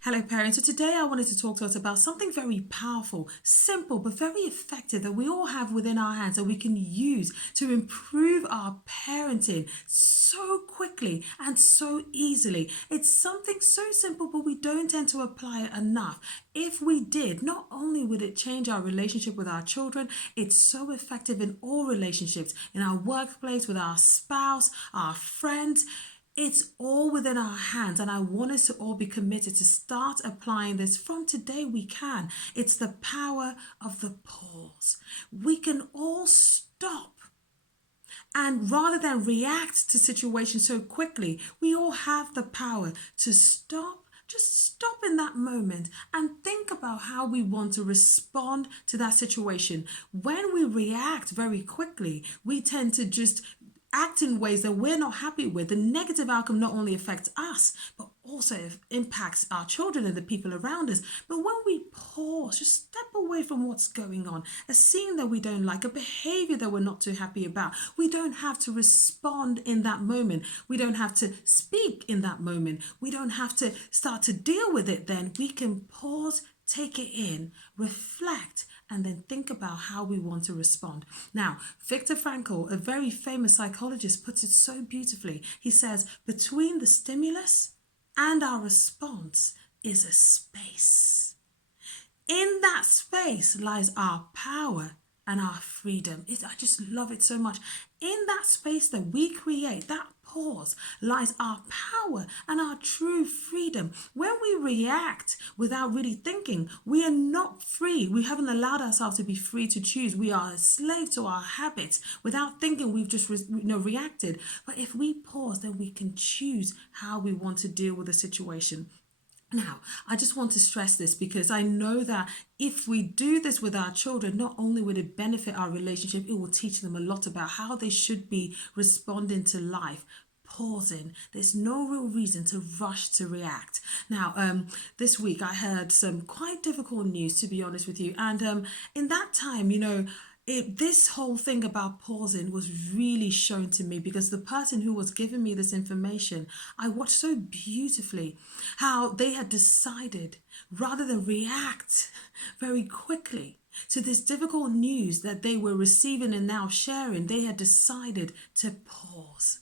Hello parents, so today I wanted to talk to us about something very powerful, simple, but very effective that we all have within our hands that we can use to improve our parenting so quickly and so easily. It's something so simple, but we don't tend to apply it enough. If we did, not only would it change our relationship with our children, it's so effective in all relationships, in our workplace, with our spouse, our friends. It's all within our hands, and I want us to all be committed to start applying this from today. We can. It's the power of the pause. We can all stop. And rather than react to situations so quickly, we all have the power to stop. Just stop in that moment and think about how we want to respond to that situation. When we react very quickly, we tend to just act in ways that we're not happy with. The negative outcome not only affects us, but also impacts our children and the people around us. But when we pause, just step away from what's going on, a scene that we don't like, a behavior that we're not too happy about, we don't have to respond in that moment. We don't have to speak in that moment. We don't have to start to deal with it then. We can pause, take it in, reflect, and then think about how we want to respond. Now, Viktor Frankl, a very famous psychologist, puts it so beautifully. He says, between the stimulus and our response is a space. In that space lies our power and our freedom. I just love it so much. In that space that we create, that pause, lies our power and our true freedom. When we react without really thinking, we are not free. We haven't allowed ourselves to be free to choose. We are a slave to our habits. Without thinking, we've just reacted. But if we pause, then we can choose how we want to deal with the situation. Now, I just want to stress this because I know that if we do this with our children, not only will it benefit our relationship, it will teach them a lot about how they should be responding to life. Pausing. There's no real reason to rush to react. Now, this week I heard some quite difficult news, to be honest with you. And in that time, this whole thing about pausing was really shown to me because the person who was giving me this information, I watched so beautifully how they had decided, rather than react very quickly to this difficult news that they were receiving and now sharing, they had decided to pause.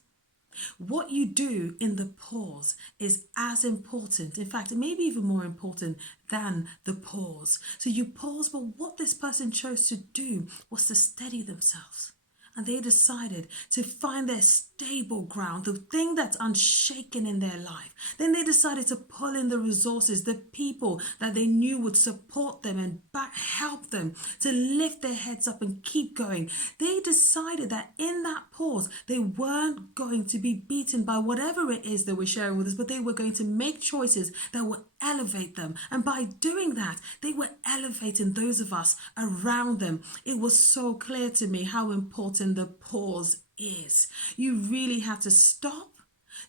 What you do in the pause is as important, in fact, maybe even more important than the pause. So you pause, but what this person chose to do was to steady themselves. And they decided to find their stable ground, the thing that's unshaken in their life. Then they decided to pull in the resources, the people that they knew would support them and help them to lift their heads up and keep going. They decided that in that pause, they weren't going to be beaten by whatever it is that we're sharing with us, but they were going to make choices that would elevate them. And by doing that, they were elevating those of us around them. It was so clear to me how important the pause is. You really have to stop,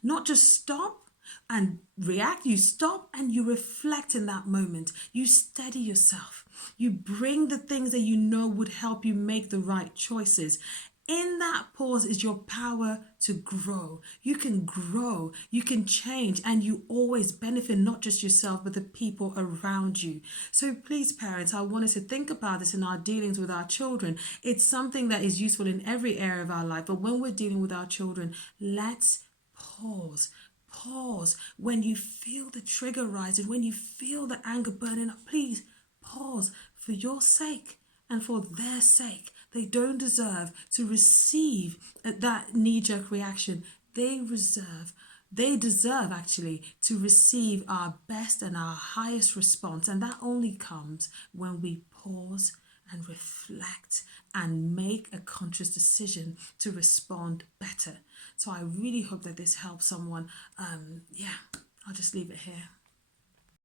not just stop and react. You stop and you reflect in that moment. You steady yourself. You bring the things that you know would help you make the right choices. In that pause is your power to grow. You can grow, you can change, and you always benefit not just yourself, but the people around you. So please, parents, I want us to think about this in our dealings with our children. It's something that is useful in every area of our life, but when we're dealing with our children, let's pause. Pause when you feel the trigger rising, when you feel the anger burning up. Please pause for your sake and for their sake. They don't deserve to receive that knee-jerk reaction. They deserve actually to receive our best and our highest response. And that only comes when we pause and reflect and make a conscious decision to respond better. So I really hope that this helps someone. I'll just leave it here.